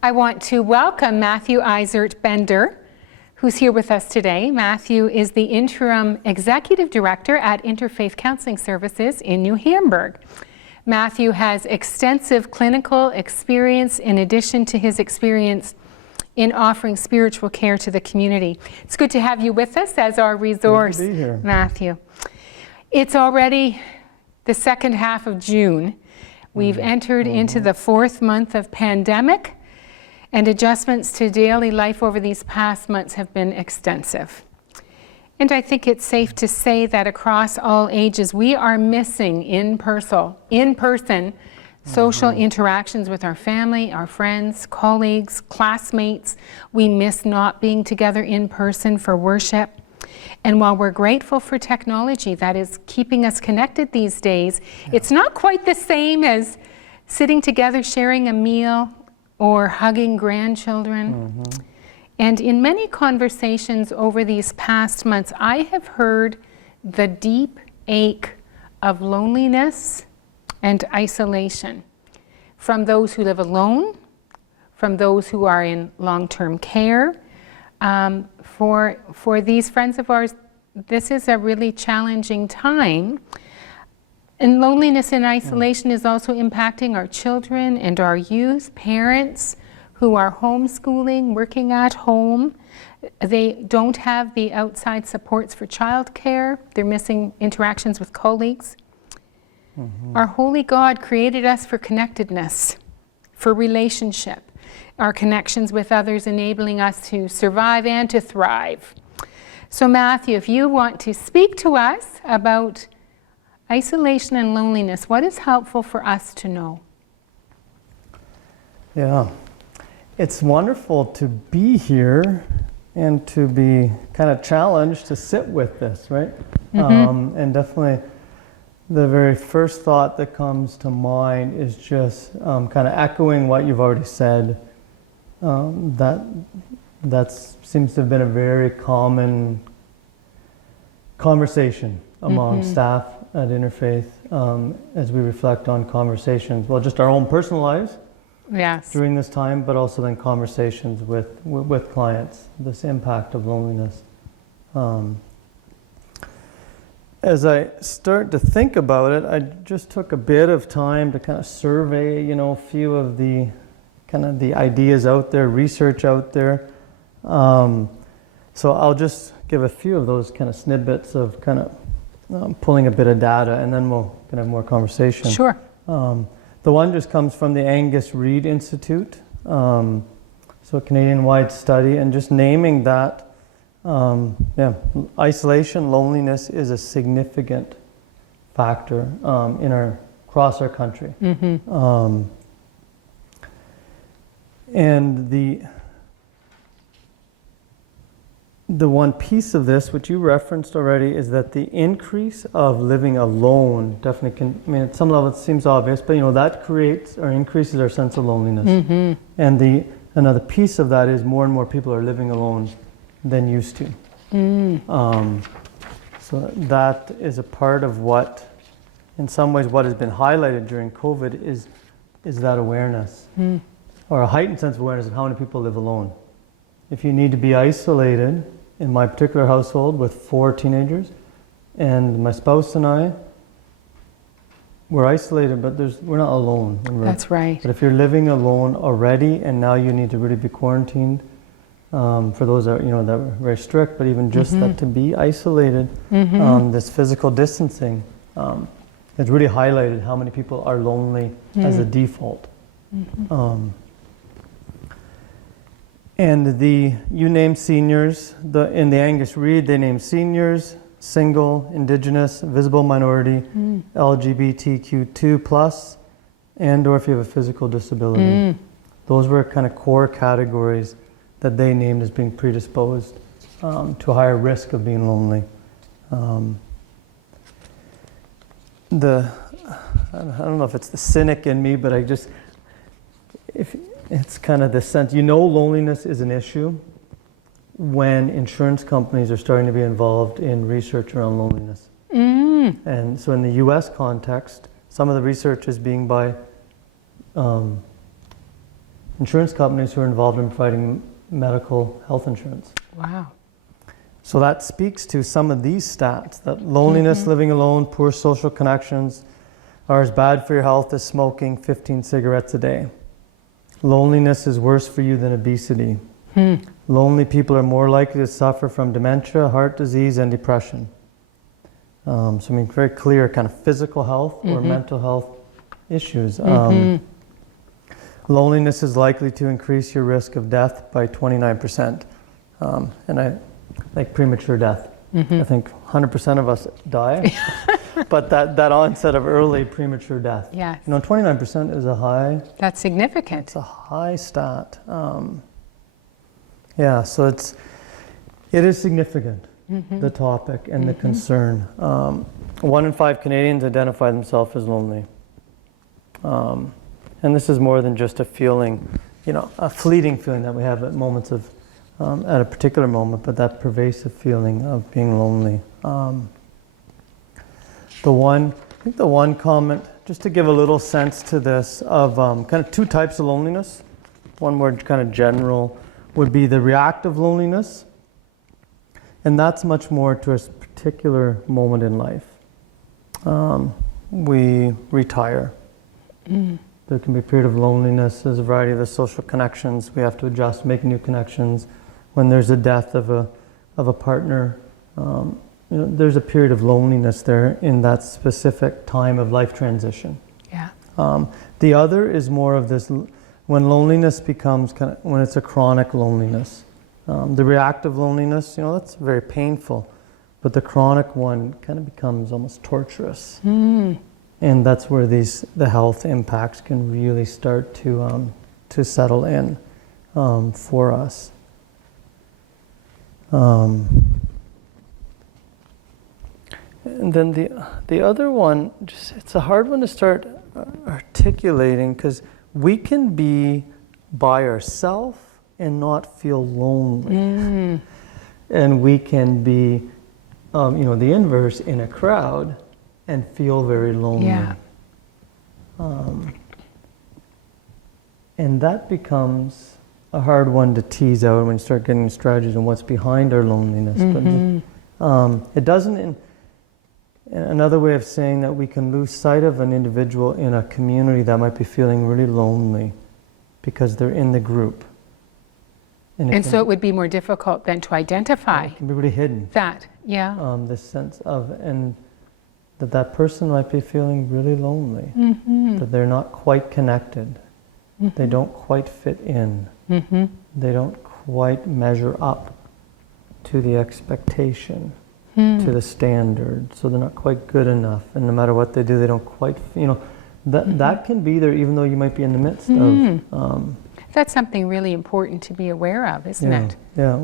I want to welcome Matthew Isert Bender, who's here with us today. Matthew is the Interim Executive Director at Interfaith Counselling Services in New Hamburg. Matthew has extensive clinical experience in addition to his experience in offering spiritual care to the community. It's good to have you with us as our resource, Good to be here. Matthew. It's already the second half of June. We've entered into the fourth month of pandemic, and adjustments to daily life over these past months have been extensive. And I think it's safe to say that across all ages, we are missing in-person social interactions with our family, our friends, colleagues, classmates. We miss not being together in person for worship. And while we're grateful for technology that is keeping us connected these days, it's not quite the same as sitting together, sharing a meal, or hugging grandchildren. And in many conversations over these past months, I have heard the deep ache of loneliness and isolation from those who live alone, from those who are in long-term care. For these friends of ours, this is a really challenging time. And loneliness and isolation is also impacting our children and our youth, parents who are homeschooling, working at home. They don't have the outside supports for childcare. They're missing interactions with colleagues. Our holy God created us for connectedness, for relationship, our connections with others enabling us to survive and to thrive. So Matthew, if you want to speak to us about isolation and loneliness, what is helpful for us to know? Yeah, it's wonderful to be here and to be kind of challenged to sit with this, right? And definitely the very first thought that comes to mind is just kind of echoing what you've already said. That seems to have been a very common conversation among staff at Interfaith as we reflect on conversations, well, just our own personal lives during this time, but also then conversations with clients, this impact of loneliness. As I start to think about it, I just took a bit of time to kind of survey, a few of the kind of the ideas out there, research out there. So I'll just give a few of those kind of snippets of kind of pulling a bit of data, and then we'll can have more conversation. Sure. The one just comes from the Angus Reid Institute, so a Canadian-wide study, and just naming that isolation, loneliness is a significant factor across our country. And the one piece of this, which you referenced already, is that the increase of living alone definitely can, at some level it seems obvious, but that creates or increases our sense of loneliness. And another piece of that is more and more people are living alone than used to. So that is a part of what, in some ways, what has been highlighted during COVID is that awareness, or a heightened sense of awareness of how many people live alone. If you need to be isolated, in my particular household with 4 teenagers, and my spouse and I, we're isolated, but we're not alone. That's right. But if you're living alone already, and now you need to really be quarantined, for those that that were very strict, but even just that to be isolated, this physical distancing has really highlighted how many people are lonely as a default. And you named seniors, in the Angus Reid, they named seniors, single, Indigenous, visible minority, LGBTQ2+, and or if you have a physical disability. Those were kind of core categories that they named as being predisposed to a higher risk of being lonely. I don't know if it's the cynic in me, but it's kind of the sense, loneliness is an issue when insurance companies are starting to be involved in research around loneliness. And so in the US context, some of the research is being by insurance companies who are involved in providing medical health insurance. Wow. So that speaks to some of these stats, that loneliness, living alone, poor social connections are as bad for your health as smoking 15 cigarettes a day. Loneliness is worse for you than obesity. Lonely people are more likely to suffer from dementia, heart disease, and depression. So I mean, very clear kind of physical health or mental health issues. Loneliness is likely to increase your risk of death by 29%. And I like premature death. I think 100% of us die, but that onset of early premature death. Yes. 29% is a high. That's significant. It's a high stat. Yeah, so it is significant, the topic and the concern. 1 in 5 Canadians identify themselves as lonely. And this is more than just a feeling, a fleeting feeling that we have at moments of, at a particular moment, but that pervasive feeling of being lonely. I think the one comment, just to give a little sense to this, of kind of 2 types of loneliness. One more kind of general would be the reactive loneliness, and that's much more to a particular moment in life. We retire. There can be a period of loneliness. There's a variety of the social connections. We have to adjust, make new connections. When there's a death of a partner, there's a period of loneliness there in that specific time of life transition. Yeah. The other is more of this, when loneliness becomes when it's a chronic loneliness. The reactive loneliness, that's very painful, but the chronic one kind of becomes almost torturous. And that's where the health impacts can really start to settle in for us. And then the other one, it's a hard one to start articulating, because we can be by ourselves and not feel lonely. And we can be, the inverse, in a crowd and feel very lonely. Yeah. And that becomes a hard one to tease out when you start getting strategies on what's behind our loneliness. But it doesn't, another way of saying that we can lose sight of an individual in a community that might be feeling really lonely because they're in the group. And so it would be more difficult then to identify it can be really hidden. that, yeah. This sense of, and that person might be feeling really lonely, that they're not quite connected, they don't quite fit in, they don't quite measure up to the expectation, to the standard, so they're not quite good enough, and no matter what they do, they don't quite, that can be there even though you might be in the midst of. That's something really important to be aware of, isn't it? Yeah,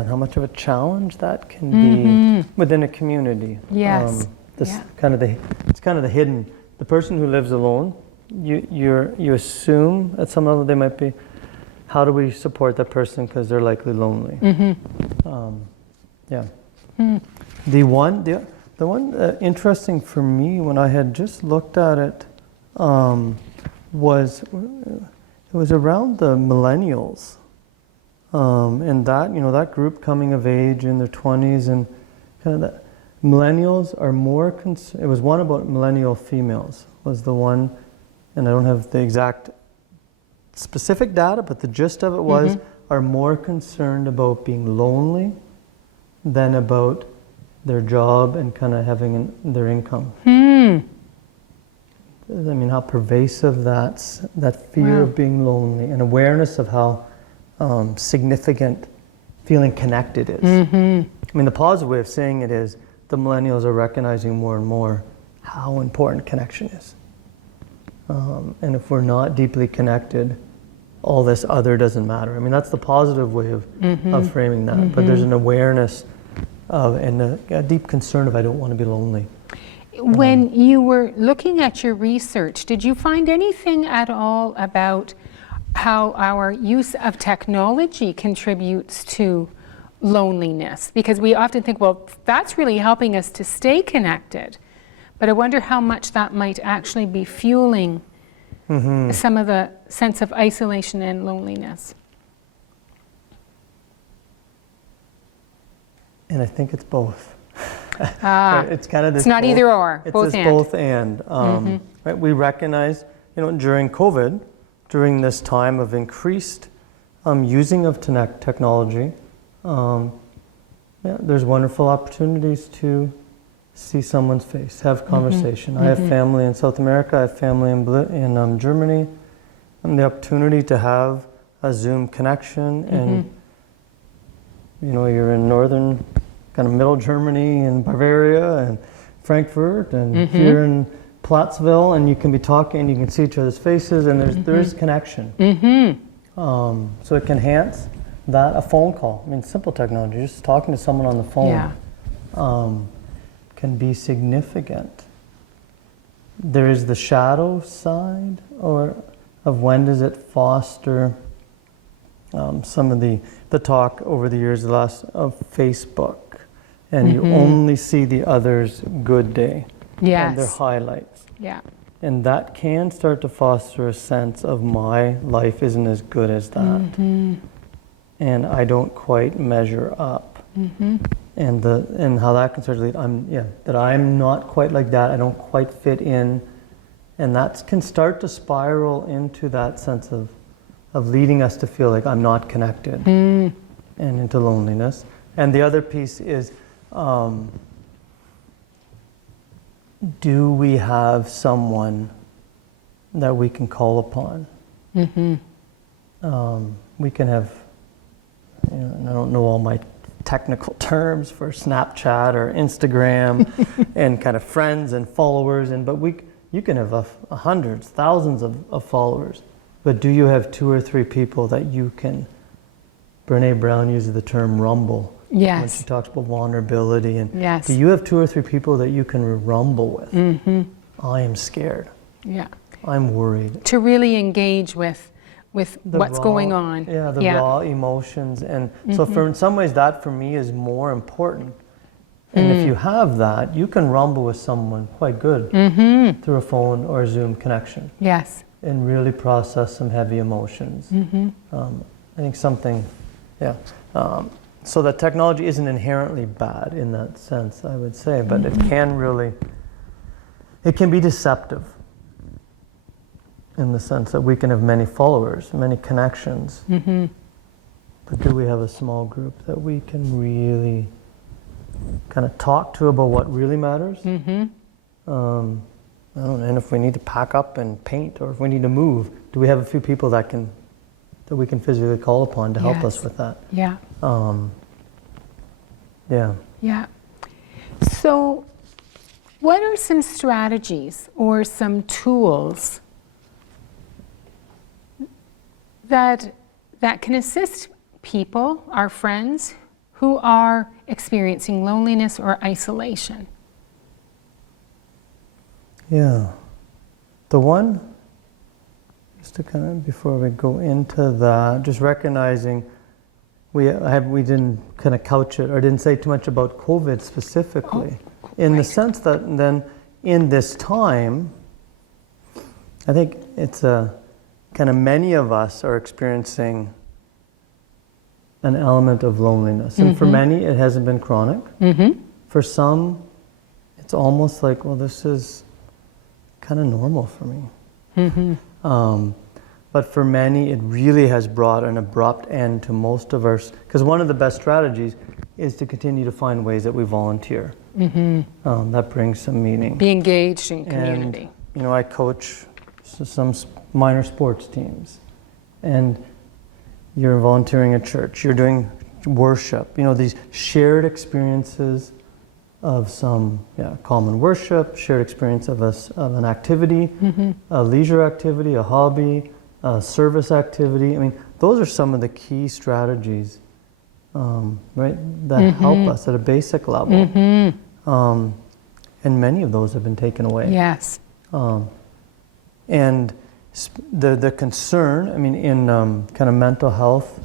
and how much of a challenge that can be within a community. Yes. It's kind of the hidden. The person who lives alone, you assume at some level they might be. How do we support that person because they're likely lonely? The one interesting for me when I had just looked at it was around the millennials. And that group coming of age in their 20s, and kind of that millennials are more it was one about millennial females was the one, and I don't have the exact specific data, but the gist of it was are more concerned about being lonely than about their job and kind of having their income. I mean, how pervasive that fear of being lonely and awareness of how significant feeling connected is. I mean, the positive way of saying it is the millennials are recognizing more and more how important connection is. And if we're not deeply connected, all this other doesn't matter. I mean, that's the positive way of framing that. But there's an awareness of, and a deep concern of, I don't want to be lonely. When you were looking at your research, did you find anything at all about how our use of technology contributes to loneliness? Because we often think, well, that's really helping us to stay connected. But I wonder how much that might actually be fueling some of the sense of isolation and loneliness? And I think it's both. Ah, It's kind of this. it's not both, either or, it's both this and. both and. Right? We recognize, during COVID, during this time of increased using of technology, there's wonderful opportunities to see someone's face, have conversation. I have family in South America, I have family in Germany, and the opportunity to have a Zoom connection, and you're in northern, kind of middle Germany, and Bavaria, and Frankfurt, and here in Plattsville, and you can be talking, and you can see each other's faces, and there's connection. So it can enhance that. A phone call, simple technology, just talking to someone on the phone, can be significant. There is the shadow side, of when does it foster some of the talk over the years, of Facebook, and you only see the other's good day, and their highlights. Yeah. And that can start to foster a sense of my life isn't as good as that. And I don't quite measure up. And how that can start to lead, that I'm not quite like that, I don't quite fit in. And that can start to spiral into that sense of leading us to feel like I'm not connected, and into loneliness. And the other piece is, do we have someone that we can call upon? We can have, and I don't know all my technical terms for Snapchat or Instagram and kind of friends and followers, but you can have hundreds, thousands of followers, but do you have 2 or 3 people that you can? Brene Brown uses the term rumble. Yes. When she talks about vulnerability, and do you have 2 or 3 people that you can rumble with? I am scared. Yeah. I'm worried. To really engage with what's going on. Yeah, the raw emotions. And so in some ways that for me is more important. And if you have that, you can rumble with someone quite good through a phone or a Zoom connection. Yes. And really process some heavy emotions. I think something, so that technology isn't inherently bad in that sense, I would say, but it can be deceptive in the sense that we can have many followers, many connections, but do we have a small group that we can really kind of talk to about what really matters? I don't know, and if we need to pack up and paint, or if we need to move, do we have a few people that we can physically call upon to help us with that? Yeah. Yeah. So, what are some strategies or some tools that can assist people, our friends, who are experiencing loneliness or isolation? Yeah. The one, just to kind of, before we go into that, just recognizing we didn't kind of couch it, or didn't say too much about COVID specifically, in the sense that then in this time, I think it's kind of many of us are experiencing an element of loneliness. And for many, it hasn't been chronic. For some, it's almost like, well, this is kind of normal for me. But for many, it really has brought an abrupt end to most of us. Because one of the best strategies is to continue to find ways that we volunteer. That brings some meaning. Be engaged in community. And, I coach some minor sports teams. And you're volunteering at church. You're doing worship. These shared experiences of some common worship, shared experience of an activity, a leisure activity, a hobby, a service activity. Those are some of the key strategies, right, that help us at a basic level. And many of those have been taken away. Yes. And the concern, in kind of mental health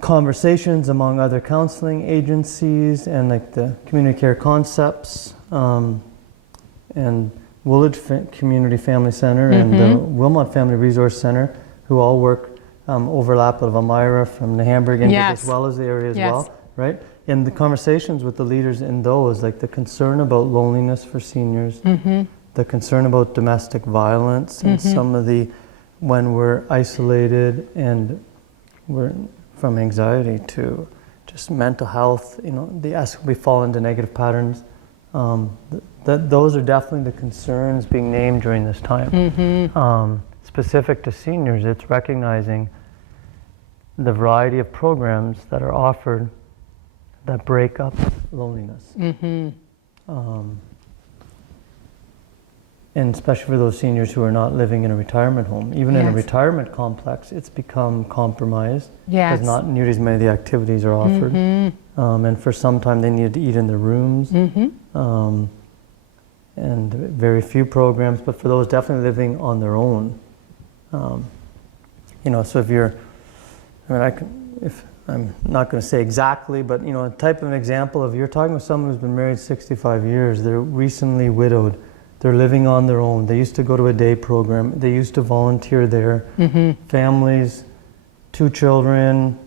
conversations among other counseling agencies and like the community care concepts, and Woolwich Community Family Center and the Wilmot Family Resource Center, who all work overlap of Elmira from the Hamburg and as well as the area as well, right? And the conversations with the leaders in those, like the concern about loneliness for seniors, the concern about domestic violence, and some of the, when we're isolated and we're from anxiety to just mental health, you know, we fall into negative patterns. Those are definitely the concerns being named during this time. Specific to seniors, it's recognizing the variety of programs that are offered that break up loneliness. And especially for those seniors who are not living in a retirement home. Even in a retirement complex, it's become compromised because not nearly as many of the activities are offered. And for some time they needed to eat in their rooms. And very few programs, but for those definitely living on their own. You know, so if you're, I'm not going to say exactly, but you know, a type of an example of, you're talking with someone who's been married 65 years, they're recently widowed, they're living on their own, they used to go to a day program, they used to volunteer there, families, 2 children,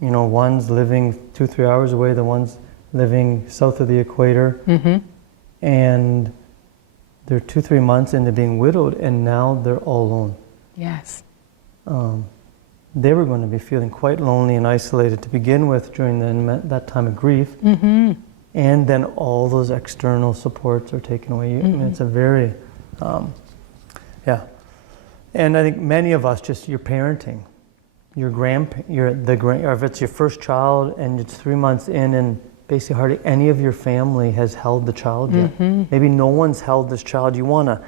you know, one's living 2-3 hours away, the one's living south of the equator, and they're 2-3 months into being widowed, and now they're all alone. Yes. They were going to be feeling quite lonely and isolated to begin with during that time of grief. And then all those external supports are taken away. I mean, it's a very, And I think many of us, just your parenting, or if it's your first child and it's 3 months in and basically hardly any of your family has held the child yet. Maybe no one's held this child. You wanna,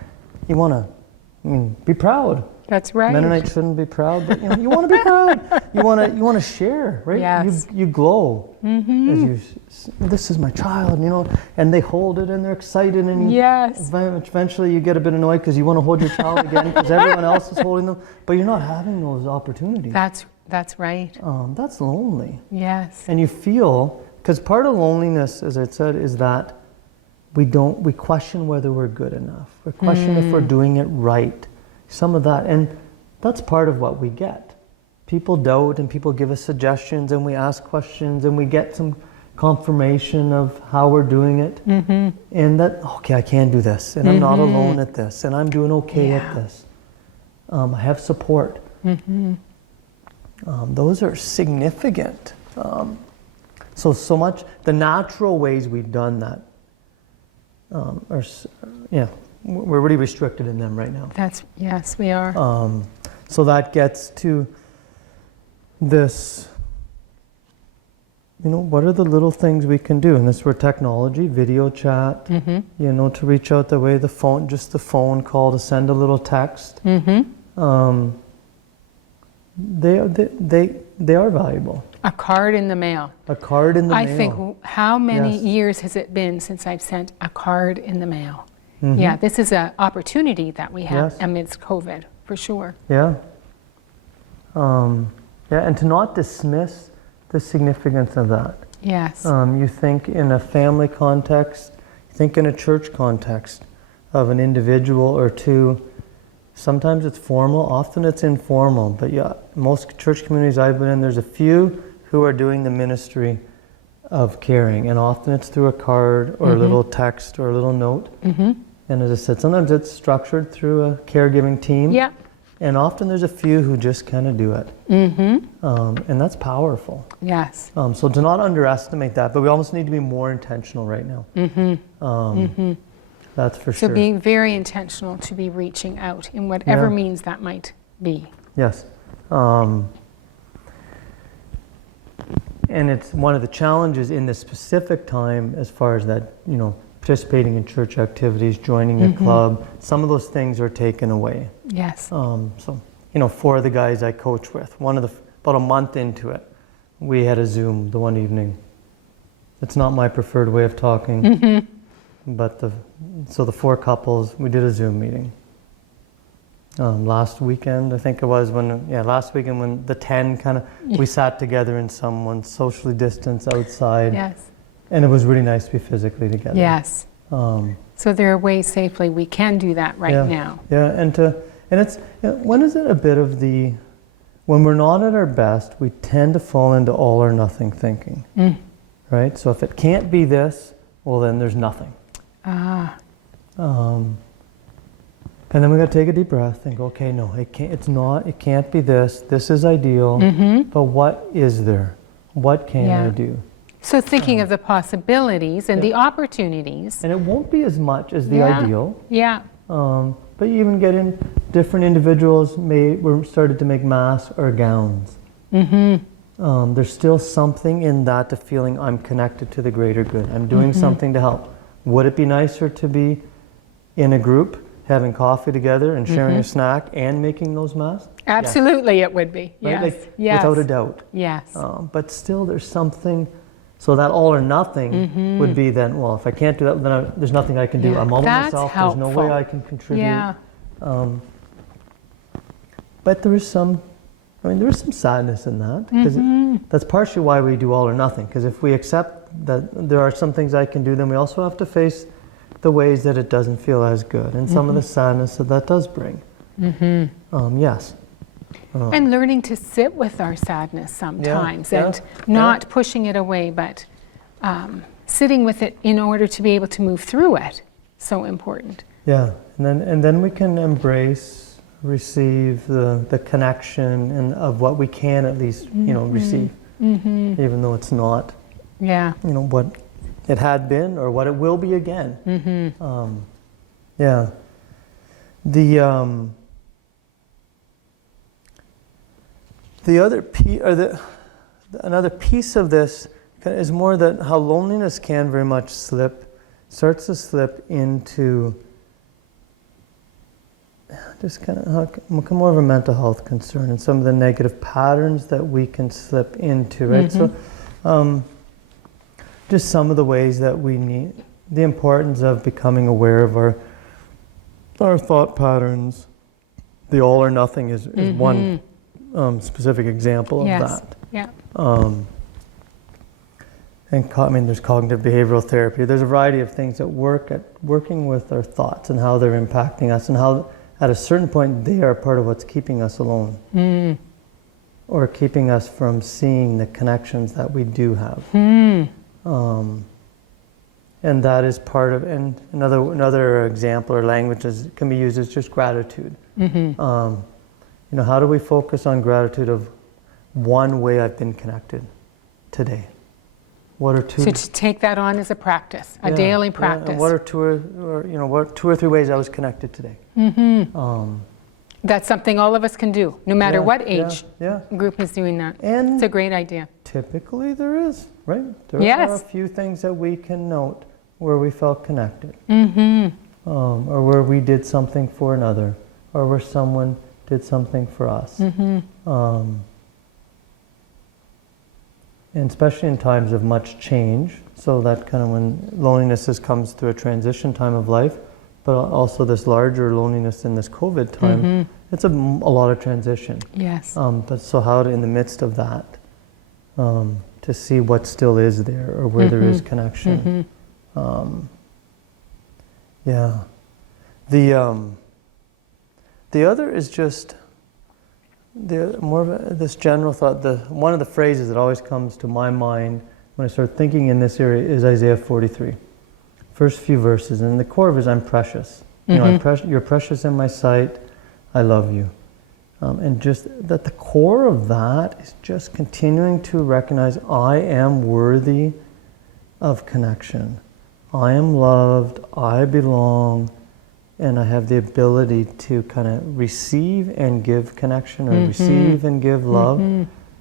be proud. That's right. Mennonites shouldn't be proud, but you know, you want to be proud. You want to share, right? Yes. You glow as this is my child, you know, and they hold it and they're excited, and eventually you get a bit annoyed because you want to hold your child again because everyone else is holding them, but you're not having those opportunities. That's right. That's lonely. Yes. And you feel, because part of loneliness, as I said, is that we question whether we're good enough. We question if we're doing it right. Some of that, and that's part of what we get. People doubt and people give us suggestions and we ask questions and we get some confirmation of how we're doing it. And that, okay, I can do this, and I'm not alone at this, and I'm doing okay at this. I have support. Those are significant. So much, the natural ways we've done that we're really restricted in them right now. Yes, we are. So that gets to this, you know, what are the little things we can do? And this is where technology, video chat, you know, to reach out the way, the phone call, to send a little text. They are valuable. A card in the mail. A card in the mail. I think, how many years has it been since I've sent a card in the mail? Yeah, this is an opportunity that we have amidst COVID, for sure. Yeah. And to not dismiss the significance of that. Yes. You think in a family context, you think in a church context of an individual or two. Sometimes it's formal, often it's informal, but most church communities I've been in, there's a few who are doing the ministry of caring, and often it's through a card or a little text or a little note. And as I said, sometimes it's structured through a caregiving team. Yeah. And often there's a few who just kind of do it. And that's powerful. Yes. So to not underestimate that, but we almost need to be more intentional right now. That's for sure. So being very intentional to be reaching out in whatever means that might be. Yes. And it's one of the challenges in this specific time as far as that, you know, participating in church activities, joining a club, some of those things are taken away. Yes. So, you know, 4 of the guys I coach with, about a month into it, we had a Zoom the one evening. It's not my preferred way of talking, but the 4 couples, we did a Zoom meeting. Last weekend, I think it was last weekend when the 10 we sat together in someone socially distanced outside. Yes. And it was really nice to be physically together. Yes. So there are ways safely we can do that right Yeah. now. Yeah, and it's, when is it a bit of when we're not at our best, we tend to fall into all or nothing thinking, right? So if it can't be this, well then there's nothing. And then we got to take a deep breath and go, okay, no, it can't be this. This is ideal, but what is there? What can I do? So thinking of the possibilities and the opportunities. And it won't be as much as the ideal. Yeah. But you even get in, different individuals were started to make masks or gowns. There's still something in that, the feeling I'm connected to the greater good. I'm doing something to help. Would it be nicer to be in a group, having coffee together and sharing a snack and making those masks? Absolutely, it would be. Right? Yes. Like, Yes. without a doubt. Yes. But still there's something, so that all or nothing would be then, well, if I can't do that, then there's nothing I can do. Yeah, I'm all by that's myself, there's no way helpful. I can contribute. Yeah. But there is some sadness in that, because that's partially why we do all or nothing, because if we accept that there are some things I can do, then we also have to face the ways that it doesn't feel as good, and some of the sadness that does bring. Yes. And learning to sit with our sadness sometimes and not pushing it away, but sitting with it in order to be able to move through it. So important. Yeah, and then we can embrace, receive the connection and of what we can at least receive, even though it's not what it had been or what it will be again. The other piece, or another piece of this is more that how loneliness can very much starts to slip into just kind of more of a mental health concern and some of the negative patterns that we can slip into, right? So just some of the ways that we need, the importance of becoming aware of our thought patterns. The all or nothing is one specific example of that. Yeah. And there's cognitive behavioral therapy. There's a variety of things that working with our thoughts and how they're impacting us, and how at a certain point they are part of what's keeping us alone, or keeping us from seeing the connections that we do have. And that is part of, and another example or language can be used as just gratitude. How do we focus on gratitude of one way I've been connected today? What are two? So to take that on as a practice, a daily practice. And what are two or three ways I was connected today? That's something all of us can do, no matter what age Yeah. group is doing that. And It's a great idea. typically there is, right? There Yes. are a few things that we can note where we felt connected, or where we did something for another, or where someone did something for us. And especially in times of much change, so that kind of when loneliness comes through a transition time of life, but also this larger loneliness in this COVID time, it's a lot of transition. Yes. But so how to, in the midst of that, to see what still is there, or where there is connection. The other is just more of this general thought. One of the phrases that always comes to my mind when I start thinking in this area is Isaiah 43. First few verses, and the core of it is I'm precious. You're precious in my sight. I love you. And just that the core of that is just continuing to recognize I am worthy of connection. I am loved, I belong, and I have the ability to kind of receive and give connection, or receive and give love.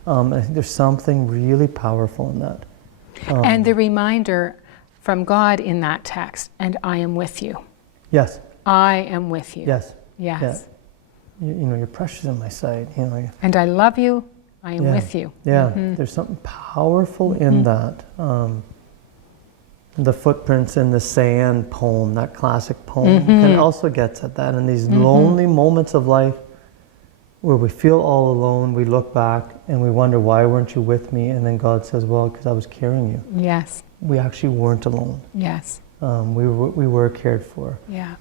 I think there's something really powerful in that. And the reminder from God in that text, and I am with you. Yes. I am with you. Yes. Yes. Yeah. You're precious in my sight. And I love you. I am with you. Yeah. There's something powerful in that. The footprints in the sand poem, that classic poem, can also gets at that. In these lonely moments of life where we feel all alone, we look back and we wonder, why weren't you with me? And then God says, well, because I was carrying you. Yes. We actually weren't alone. Yes. we were cared for. Yeah.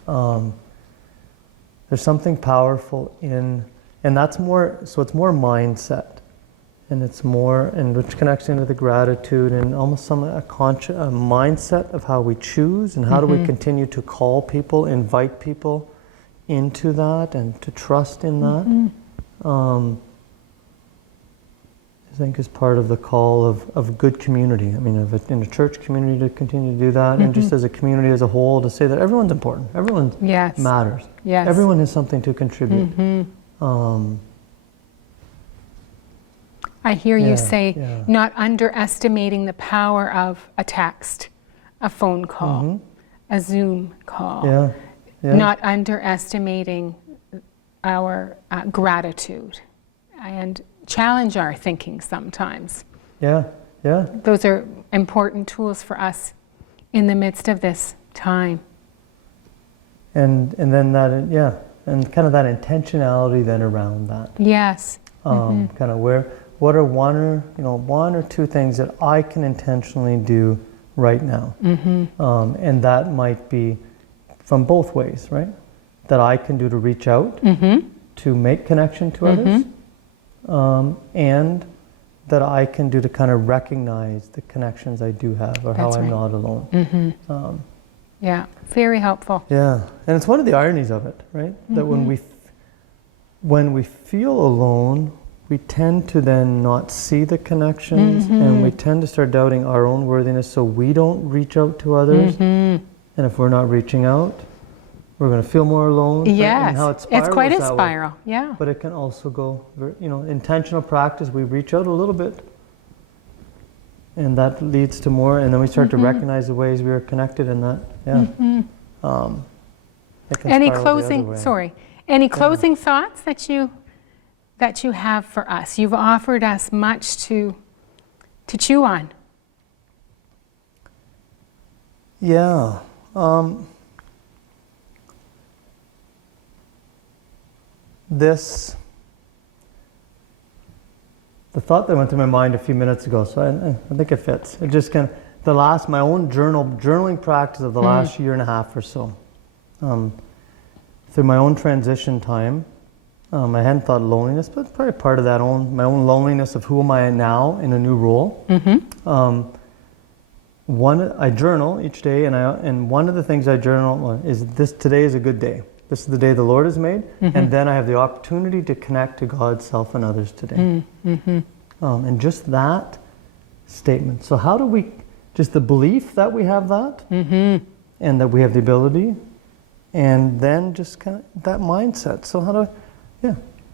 There's something powerful in, and that's more, so it's more mindset. And it's more, and which connects into the gratitude and almost a mindset of how we choose and how do we continue to call people, invite people into that and to trust in that. I think is part of the call of good community. I mean, in a church community to continue to do that, and just as a community as a whole to say that everyone's important, everyone matters. Yes. Everyone has something to contribute. I hear you say not underestimating the power of a text, a phone call, a Zoom call, not underestimating our gratitude and challenge our thinking sometimes. Those are important tools for us in the midst of this time. And then that, and kind of that intentionality then around that. Yes. Kind of what are one or two things that I can intentionally do right now? And that might be from both ways, right? That I can do to reach out, to make connection to others, and that I can do to kind of recognize the connections I do have or how I'm not alone. Yeah, very helpful. Yeah, and it's one of the ironies of it, right? That when we feel alone, we tend to then not see the connections and we tend to start doubting our own worthiness, so we don't reach out to others. And if we're not reaching out, we're going to feel more alone. Yes, and how it's quite a spiral. Yeah. But it can also go, intentional practice, we reach out a little bit and that leads to more, and then we start to recognize the ways we are connected in that. Any closing thoughts that you have for us? You've offered us much to chew on. Yeah. The thought that went through my mind a few minutes ago, so I think it fits. It just kind of, my own journaling practice of the last year and a half or so. Through my own transition time, I hadn't thought of loneliness, but probably part of that my own loneliness of who am I now in a new role. I journal each day, and one of the things I journal is today is a good day. This is the day the Lord has made, and then I have the opportunity to connect to God, self, and others today. And just that statement. So how do we, just the belief that we have that, and that we have the ability, and then just kind of that mindset. So how do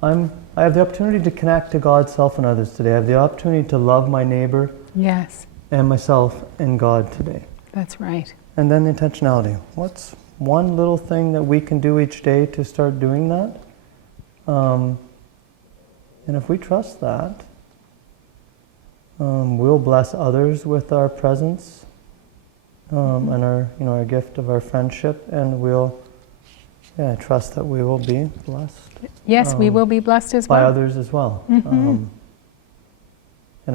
I have the opportunity to connect to God, self, and others today. I have the opportunity to love my neighbor. Yes. And myself and God today. That's right. And then the intentionality. What's one little thing that we can do each day to start doing that? And if we trust that, we'll bless others with our presence and our gift of our friendship, and we'll trust that we will be blessed. Yes, we will be blessed as well. By others as well. And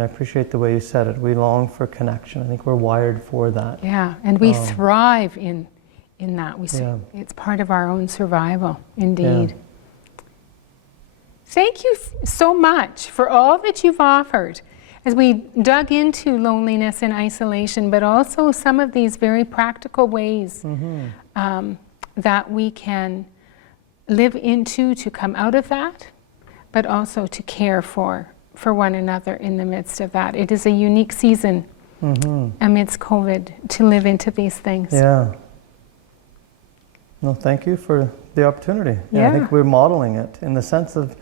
I appreciate the way you said it. We long for connection. I think we're wired for that. Yeah, and we thrive in that. It's part of our own survival, indeed. Thank you so much for all that you've offered as we dug into loneliness and isolation, but also some of these very practical ways that we can live into to come out of that, but also to care for one another in the midst of that. It is a unique season amidst COVID to live into these things. Yeah. No, thank you for the opportunity. I think we're modeling it in the sense of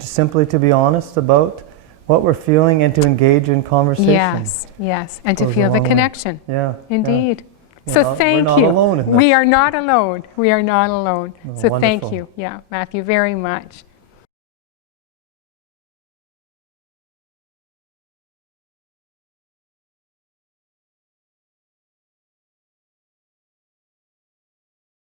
simply to be honest about what we're feeling and to engage in conversation. Yes, and to feel the connection. Indeed. So thank you. We're not alone in this. We are not alone. We are not alone. No, so wonderful. thank you. Matthew, very much.